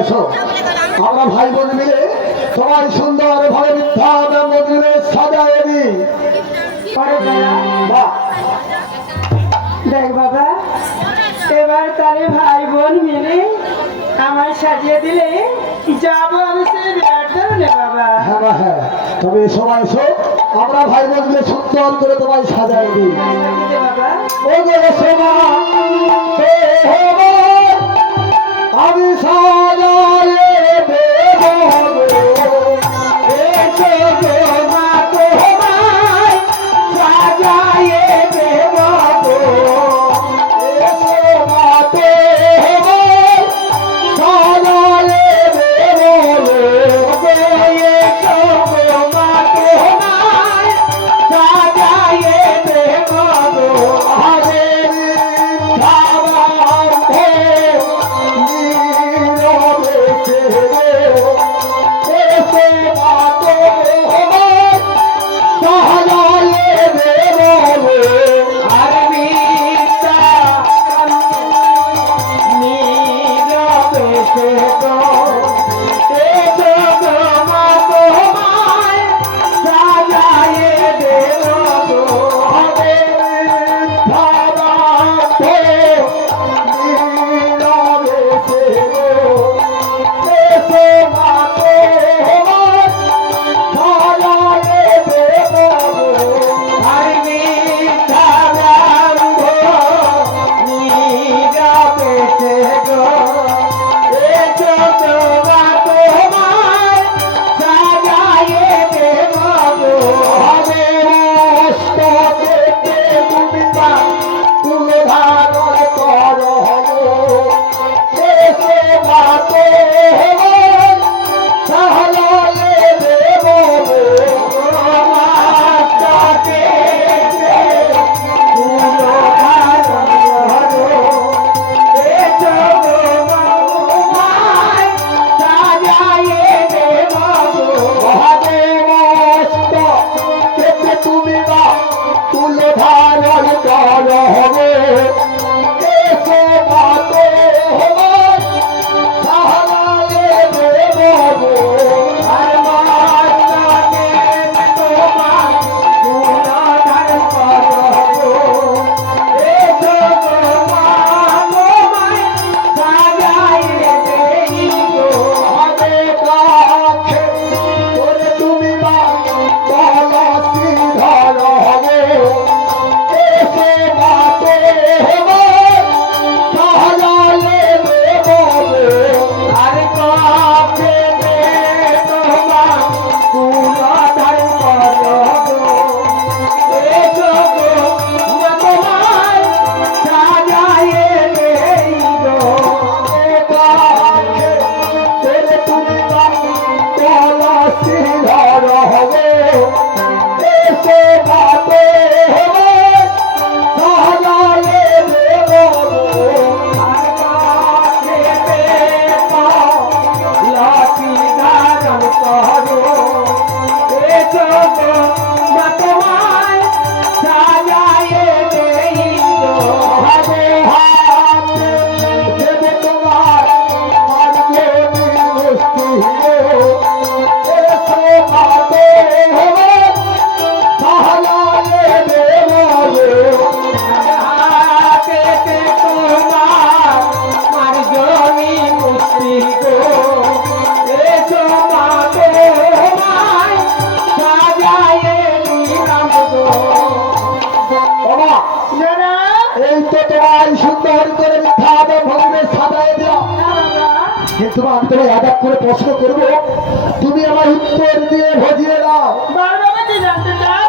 এসো আমরা ভাই বোন মিলে সবাই সুন্দর ভাবে মিথ্যা মন্দিরে সাজায় নি। দেখ বাবা, এবার তাহলে ভাই বোন মিলে আমার সাজিয়ে দিলে যাবো আমি সেই বিরাট ধরনে বাবা। হ্যাঁ মা হ্যাঁ, তবে সবাই এসো আমরা ভাই বোন মিলে সুন্দর করে তোমায় সাজায় নি। বাবা ও গো এসো মা, আমি সাজায় দেব এসো গো মা তোমায় সাজায়ে দেব গো। এসো মা সাজায় দেব এসো গো মা তোমায় সাজায়ে দেব গো। আরে ধাবার নীরবে ছেড়ে এসো মা সাজায় দেব আর মিতা নীরবে সেগো এসো গো মা তোমায় সাজায়ে দেব গো। আরে ধাবার নীরবে ছেড়ে এসো মা সাজায় দেব আর মিতা রাঙ্গ নীরবে সেগো এসো গো মা তোমায় সাজায়ে দেব গো। হবে অষ্টকে তুমি না তুলে ধারণ করো এসে মাতে সাহায্যে দেব মাতাকে তুলো ধারণ এসো গো মা তোমায় সাজায়ে দেব গো। হবে অষ্টকে তুমি না তুলে ধারণ করো এসে মাতে সাহায্যে দেব আর মাতাকে তোমার তুলো ধারণ করো এসো গো মা তোমায় সাজায়ে দেই গো। হবে কাছে করে তুমি না কলসি ধর হবে এসে মাতে সাহায্যে দেব আর কাছে তোমার তুলো ধারণ করো এসো গো মা তোমায় সাজায়ে দেই গো। কাছে করে তুমি না কলসি ধর হবে এসে মাতে সাহায্যে দেব আর কাছে লাঠি ধারণ করো এসো গো মা তোমায় সাজায়ে দেই গো। হবে হাতে দেব তোমার মানবে মিষ্টি এসো মাতে সাহায্যে দেব হাতেতে তোমার মার্জনী মুক্তি গো এসো মা তোমায় সাজায়ে দিলাম গো। বাবা জানা এই তো তোমার সুন্দর করে মিথ্যা ভঙ্গে সাজায় দিলাম, কিন্তু আমি তোমায় এক এক করে প্রশ্ন করবো, তুমি আমার উত্তর দিয়ে ভজিয়ে দাও। বাবা কি জানতে চাও?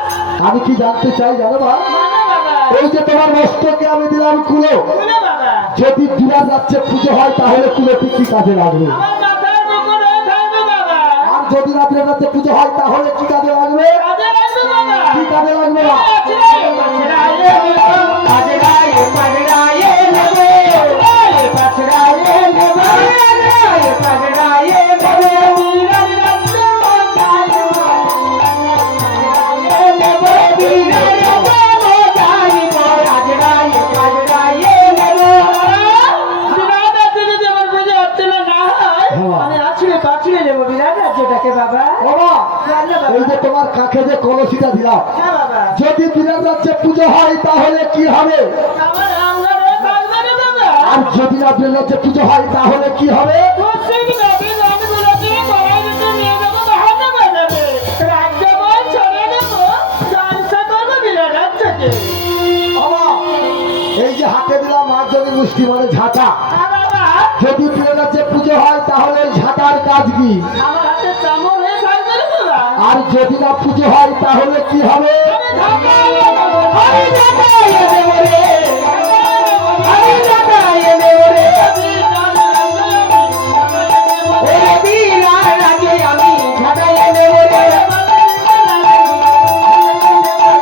আমি কি জানতে চাই জানো মা? বাবা এই যে তোমার মস্তকে আমি দিলাম কুলো, বলে বাবা যদি দিবার যাচ্ছে পুজো হয় তাহলে কুলোটি কি কাজে লাগবে? আমার মাথার উপরে থাকবে বাবা। আর যদি রাত্রে রাত্রে পুজো হয় তাহলে কি কাজে লাগবে? কাজে লাগবে বাবা। কি কাজে লাগবে? না বাবা। এই যে তোমার কাকে যে কলসিটা দিলাম, হ্যাঁ বাবা। যদি বিরাট রাজ্যে পুজো হয় তাহলে কি হবে? আমার রান্নারে থাকবে না বাবা। আর যদি না বিরাট রাজ্যে পুজো হয় তাহলে কি হবে? প্রত্যেক নদী নদীগুলোকে গড়াই দিতে নিয়ে যাবো, বাহাতে বাজাবে। রাজ্য বল ছেড়ে দেবো, জলসা করবো বিরাট রাজ্যকে। বাবা, এই যে হাতে দিলাম মার যদি মুষ্টি মানে ঝাঁটা, হ্যাঁ বাবা। যদি বিরাট রাজ্যে পুজো হয় তাহলে ওই ঝাঁটার কাজ কি? আমার হাতে চামড় হয়ে থাকবে না বাবা। আর যদি না পুজো হয় তাহলে কি হবে? আমি ঝাঁটাইয়ে দেবো রে। আমি ঝাঁটাইয়ে দেবো রে। ওরে বিরাট রাজ্যে আমি ঝাঁটাইয়ে দেবো রে।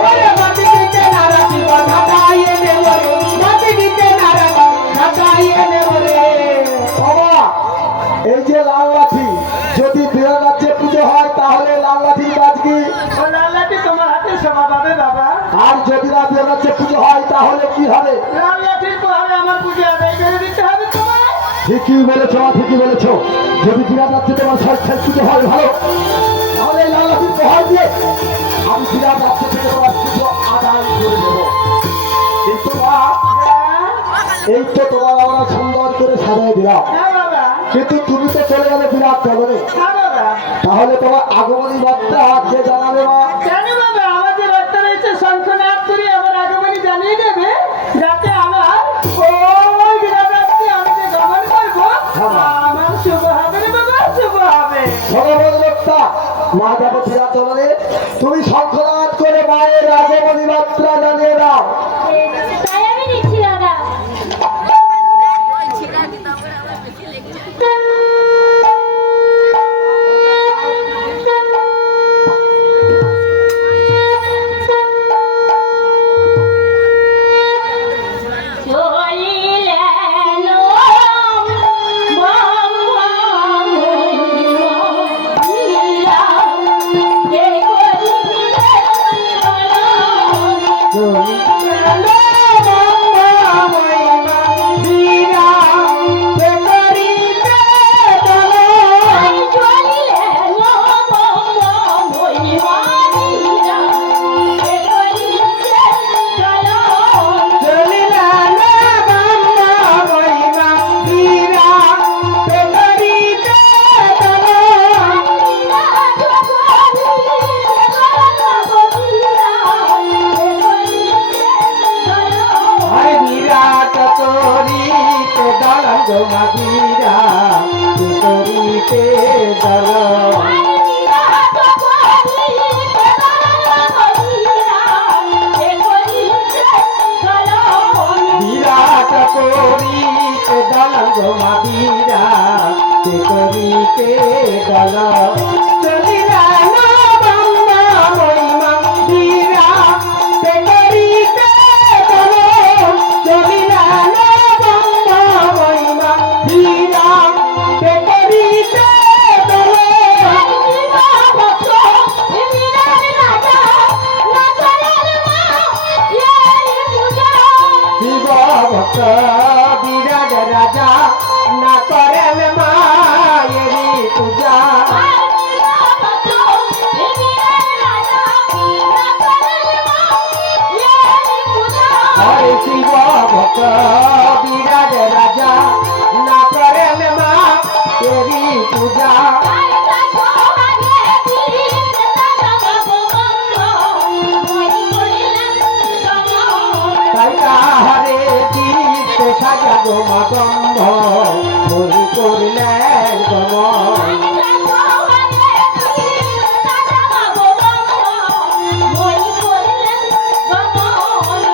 ওরে মাটি দিতে না রাখিব, ঝাঁটাইয়ে দেবো রে। মাটি দিতে না রাখিব, ঝাঁটাইয়ে দেবো রে। বাবা, এই যে লাল লাঠি, যদি বিরাট রাজ্যে পুজো হয় তাহলে লাল লাঠির কাজ কি? ও লালাটি তোমার হাতে শোভা পাবে বাবা। আর যদি না বিরাট রাজ্যে পুজো হয় তাহলে কি হবে? লালাটির পরে আমার পুজো আদায় করে দিতে হবে তোমার। ঠিকই বলেছ, ঠিকই বলেছ। যদি বিরাট রাজ্যে তোমার সরকার পুজো হয় ভালো, তাহলে এই লাল লাঠির প্রহার দিয়ে আমি বিরাট রাজ্য থেকে তোমার পুজো আদায় করে দেবো। কিন্তু মা, এই তো তোমার আমরা সুন্দর করে সাজাই দিলাম, হ্যাঁ বাবা। কিন্তু তুমি তো চলে গেলে বিরাট নগরে। হ্যাঁ বাবা। তাহলে তোমার আগমনী বার্তা কে জানাবে মা? কেন বাবা? আমাদের বার্তা রয়েছে শঙ্খনাথপুরি, আমার আগমনী জানিয়ে দেবে, যাতে আমার ওই বিরাটাকে আমি যে গমন করবো, আমার শুভ হবে রে বাবা, শুভ হবে। ভগবান বক্তা, মা যাবো বিরাট নগরে, তুমি শঙ্খনাদ করে মায়ের আগমনী বার্তা জানিয়ে দাও। তাই আমি দিচ্ছি দাদা। বিরাট রাজা না করেন মায়েরি পূজা। হরে শিব ভক্ত বিরাট রাজা না করেন মায়েরি পূজা। তাই তাহারে দিতে সাজাবো মা গন্ধ বলি করলেন গমন।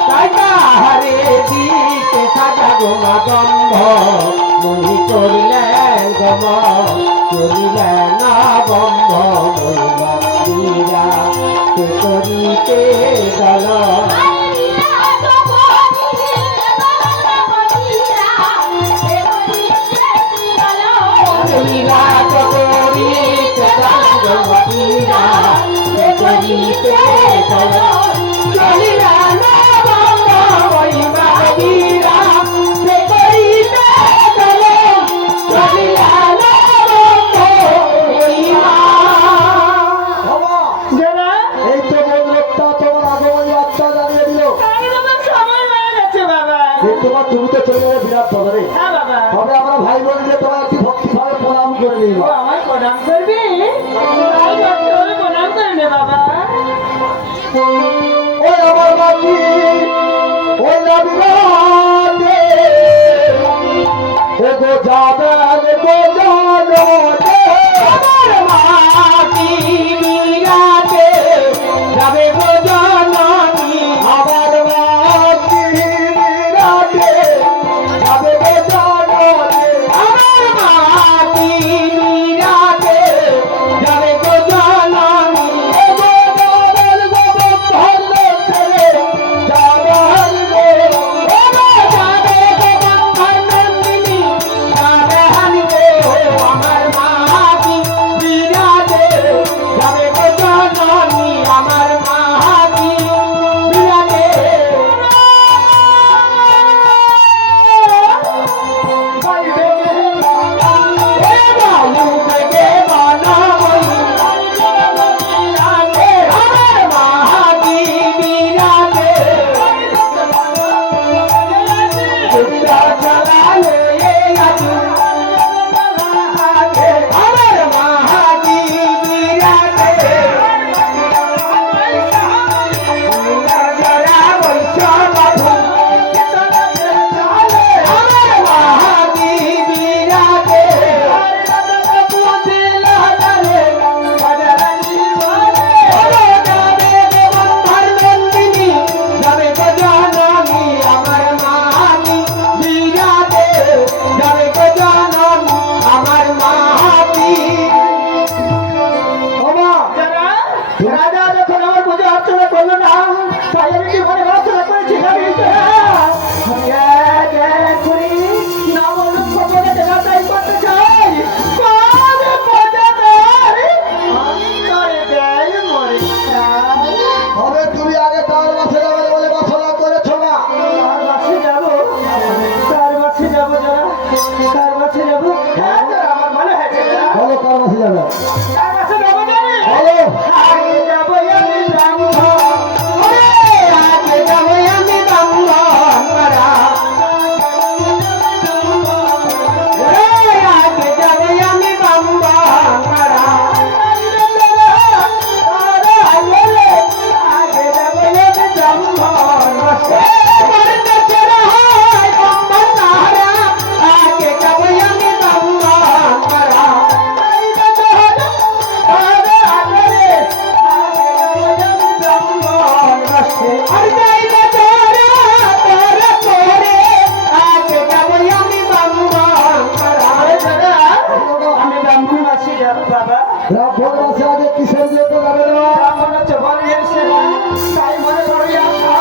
তাই তাহারে দিতে সাজাবো মা গন্ধ বলি করলেন গমন। করিলেন না বন্ধ বলিলা বীরা কে করিতে গেল। বিরাট করিতে গেল বীরা কে করিতে গেল। চলিলা না বন্ধ বলিলা বীরা কে করিতে গেল। চলিলা না বন্ধ বলিলা। বাবা, করে নেবে বিরাট বদরে। হ্যাঁ বাবা। তবে আমরা ভাই বোন যে তোমার একটি ভক্তিভাবে প্রণাম করে নিব। ও আমায় প্রণাম করবি? তাই ভক্তি হলে প্রণাম করে নে বাবা। ওই আমার বাকি ওই না বিরাটে ও গো যাবেন গো জানতে আমার মাটি বিরাটে যাবে গো জননী। আমার বাকি বিরাটে যাবে গো জানতে আমার মাটি বিরাটে যাবে গো জননী। ও গো যাবেন গো বন্ধন ছেড়ে যাবেন গো ও গো যাবে গো বন্ধন নন্দিনী, যাবে হানি গো। আমার মাটি বিরাটে যাবে গো জননী। আমার মাটি বিরাটে রাজা যখন আমার পুজো অর্চনা করলো না, তাই আমি কি মনে অর্চনা করেছি জানিস তো? আমি এক এক করে নবলক্ষ প্রজাতে যাতাই করতে চাই। কোন প্রজাতার অন্তরে দেয় মরে যায়। তবে তুমি আগে কার মাসে যাবে বলে বাসনা করেছো না? কার বাসে যাবো? কার বাসে যাবো যারা? কার বাসে যাবো? হ্যাঁ যারা, আমার মনে হয়েছে যারা। বলো কার মাসে যাবে? কার বাসে যাবো জানিস? বলো। আগে যাবো আমি ব্রাহ্মণ। ওরে, আগে যাবো আমি ব্রাহ্মণ পাড়া। ওরে, আগে যাবো আমি ব্রাহ্মণ পাড়া। আরে, আগে যাবো আমি ব্রাহ্মণ বাসে। ওরে, বেচারা হয় ব্রাহ্মণ তাহারা। আগে যাবো আমি ব্রাহ্মণ পাড়া। এই বেচারা, আরে, আগে ব্রাহ্মণ বাসে। আর যাই বেচারা তোরা তোরে, আগে যাবো আমি ব্রাহ্মণ পাড়া। আরে দাদা, আমি ব্রাহ্মণ বাসে যাবো বাবা। ব্রাহ্মণ মাসে আগে কিসের জন্য যাবে না? ব্রাহ্মণ হচ্ছে বর্ণের সেবা। তাই মনে করি আশা,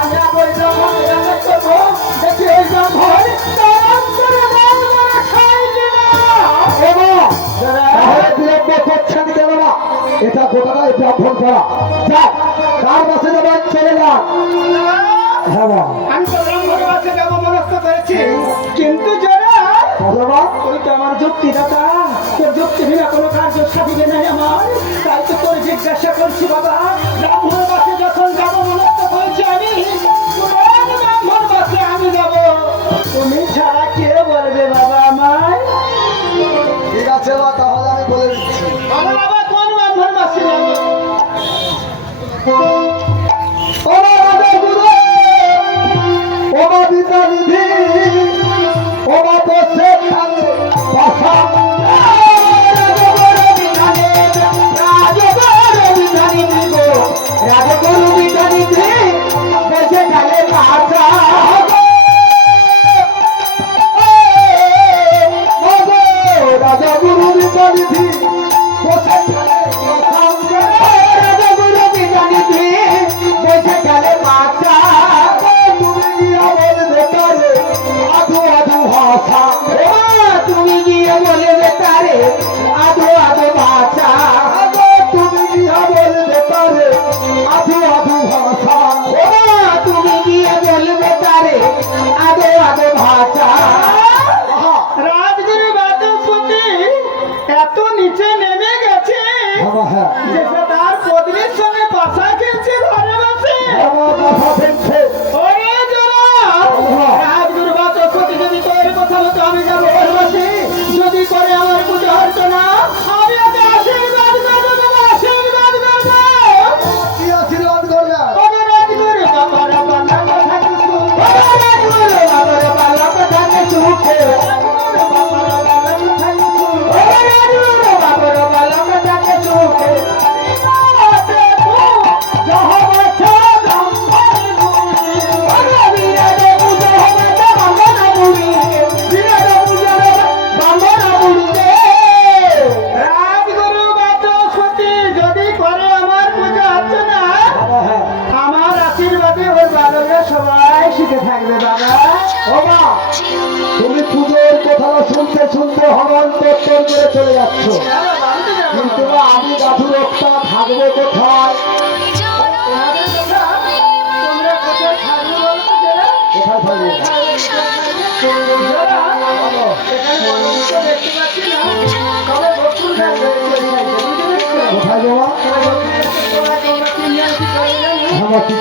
আমি ওই ব্রাহ্মণ এলাকা করবো। দেখি ওই ব্রাহ্মণ তার অন্তরে মঙ্গল খাই কিনা। দাদা, তাহলে বিলম্ব করছেন কেন না? এটা গোটাটা এটা ব্রাহ্মণ করা। যাও, কার মাসে যাবে চলে যান। হ্যাঁ মা। আমি তো ব্রাহ্মণ বাসে যাবো মনস্থ করেছি, কিন্তু যারা বলো মা। ওই তো আমার যুক্তি দাদা, তোর যুক্তি বিনা কোনো কার্য সাধিবে নাই আমার। তাই তো তোর জিজ্ঞাসা করছি বাবা, ব্রাহ্মণ বাসে যখন যাবো মনস্থ করেছি আমি, কোন ব্রাহ্মণ বাসে আমি যাবো? তুমি ছাড়া কে বলবে বাবা আমায়? ঠিক আছে মা, তাহলে আমি বলে দিচ্ছি। আমার বাবা কোন ব্রাহ্মণ বাসে যাবো? ও মা রাজা গুরু, ও মা বিদ্যা নিধি, ও মা বসে থাকে বাসা। রাজগোর বিধানে দিব, রাজগোর বিধানে দে, বসে গেলে পাশা। রাজা গুরু বিদ্যা নিধি বসে থাকে বাসা। রাজগুরু বিধানিধি, বসে গেলে পাশা। তুমি গিয়া বলবে কারে অন্ত হনন্ত করে চলে যাচ্ছ, হ্যাঁ বাবা, আমি তো যাবো। কিন্তু আমি গাধু রক্তা থাকবো কোথায়? তোমাদের কথা, তোমরা কোথায় থাকবে বলো তো জেরা? কোথায় থাকবো? জেরা, এখানে বড় মুখে দেখতে পাচ্ছি না, তবে বকুল থাকবে, বুঝতে পেরেছো? কোথায় যাওয়া? তোমরা তিনজন কি করবে জানো? আমরা কি